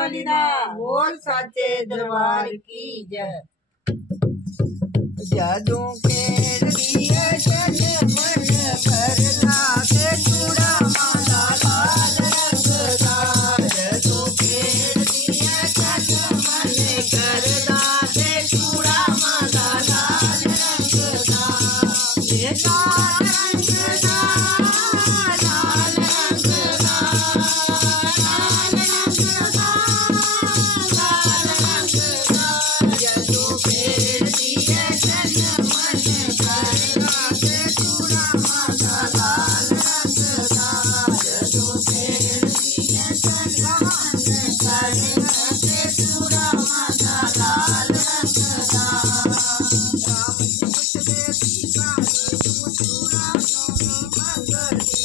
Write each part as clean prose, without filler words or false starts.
वाली दा बोल साचे दरबार की जय। जदों खेड़दी है जन मन करना के चूड़ा माला लाल रंग दा। जदों खेड़दी है जन मन करना के चूड़ा माला लाल रंग दा। ये लाल रंग दा लाल रंग दा लाल रंग दा लाल रंग दा। जदों खेड़दी है जन मन करना के चूड़ा माला लाल रंग दा। जदों खेड़दी है जन मन करना के चूड़ा माला लाल रंग दा। राम जी पुछदे सीता तू चूड़ा सोनी मंगदी।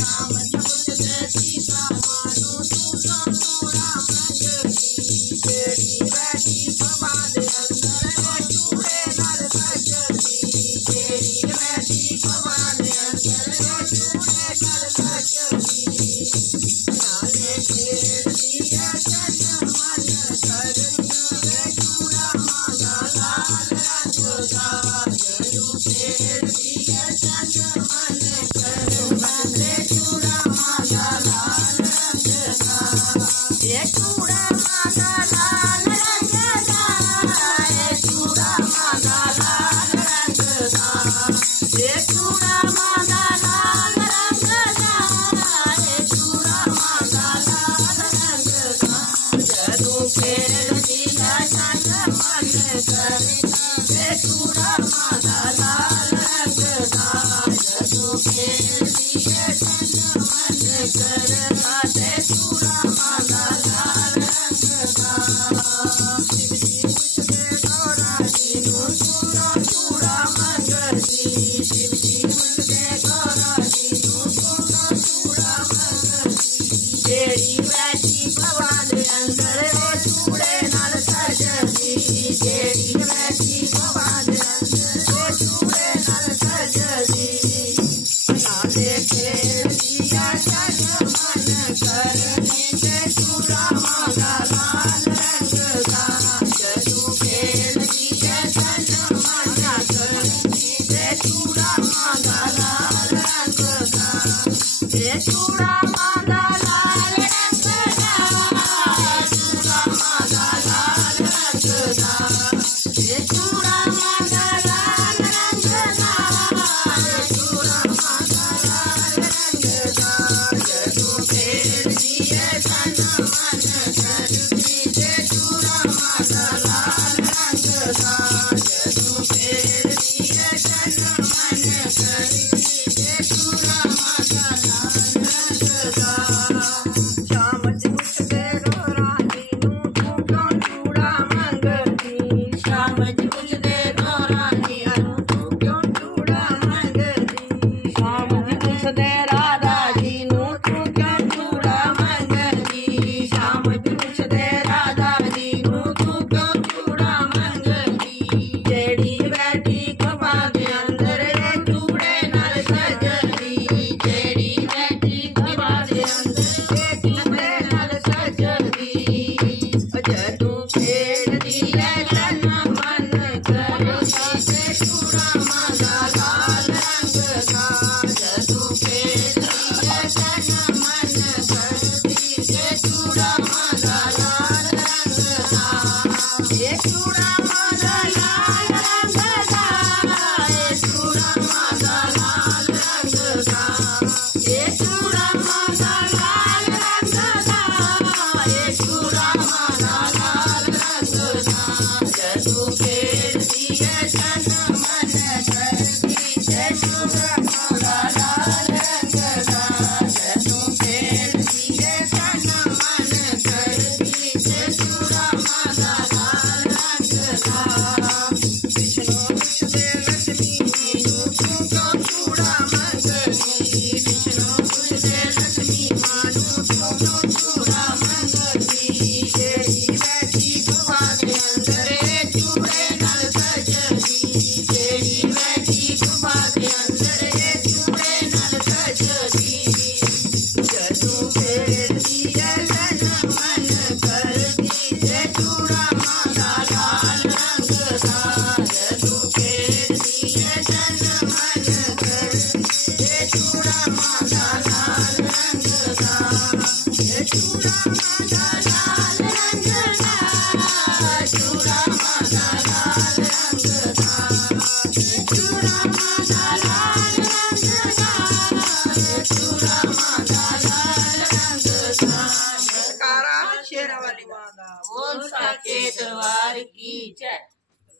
राम जी पुछदे सीता मानू तू चूड़ा मंगदी। तेरी बैठी सभा दे अंदर चूड़े नर सजदी। तेरी बैठी सभा दे अंदर चूड़े नर सजदी। नाले खेड़दी है जन मन करना के चूड़ा माला लाल रंग दा। जदों खेड़दी है जन मन करना के चूड़ा माला लाल रंग दा। ये चूड़ा माला लाल रंग दा। ये चूड़ा माला लाल रंग दा। ये चूड़ा माला लाल रंग दा। ये चूड़ा माला लाल रंग दा। जदों खेड़दी है जन मन करना के चूड़ा माला लाल रंग दा। जदों खेड़दी है जन मन करना के चूड़ा माला लाल रंग दा। शिव जी पुछदे गौरा जी नू चूड़ा चूड़ा मंगदी। शिव जी पुछदे गौरा जी नू चूड़ा चूड़ा मंगदी। तेरी बैठी भवा दे अंदर ओ चूड़े नाल सजदी। तेरी बैठी भवा दे अंदर ओ चूड़े नाल सजदी। नाले खेड़दी है जन मन करने के चूड़ा माला लाल रंग दा। जदों खेड़दी है जन मन करने के चूड़ा माला लाल रंग दा। ये चूड़ा माला लाल रंग दा। चूड़ा माला लाल रंग दा। ये चूड़ा माला लाल रंग दा। ये चूड़ा माला लाल रंग दा। जदों खेड़दी है जन मन करनी के चूड़ा माला लाल रंग दा। जदों खेड़दी है जन मन करनी के चूड़ा माला लाल रंग दा। श्याम जी पुछदे गौरा जी नू तू क्यों चूड़ा मंगदी। श्याम जी पुछदे गौरा जी नू तू क्यों चूड़ा मंगदी। श्याम जी पुछदे राधा जी नू तू क्यों चूड़ा मंगदी। श्याम जी पुछदे राधा जी नू तू क्यों चूड़ा मंगदी। जेड़ी बैठी खवा दे अंदर चूड़े नाल सजदी। जेड़ी बैठी खवा दे अंदर चूड़े नाल सजदी। जदों खेड़दी है जन मन करना के चूड़ा माला लाल रंग दा। जदों खेड़दी है जन मन करनी के चूड़ा माला लाल रंग दा। ये चूड़ा माला लाल रंग दा। ये चूड़ा माला लाल रंग दा। ये चूड़ा माला लाल रंग दा। ये चूड़ा माला लाल रंग दा। जदों खेड़दी है जन मन करनी के चूड़ा माला लाल रंग दा। जदों खेड़दी है जन मन करनी जयकारा शेरा वाली माँ दा। बोल साचे दरबार की जय।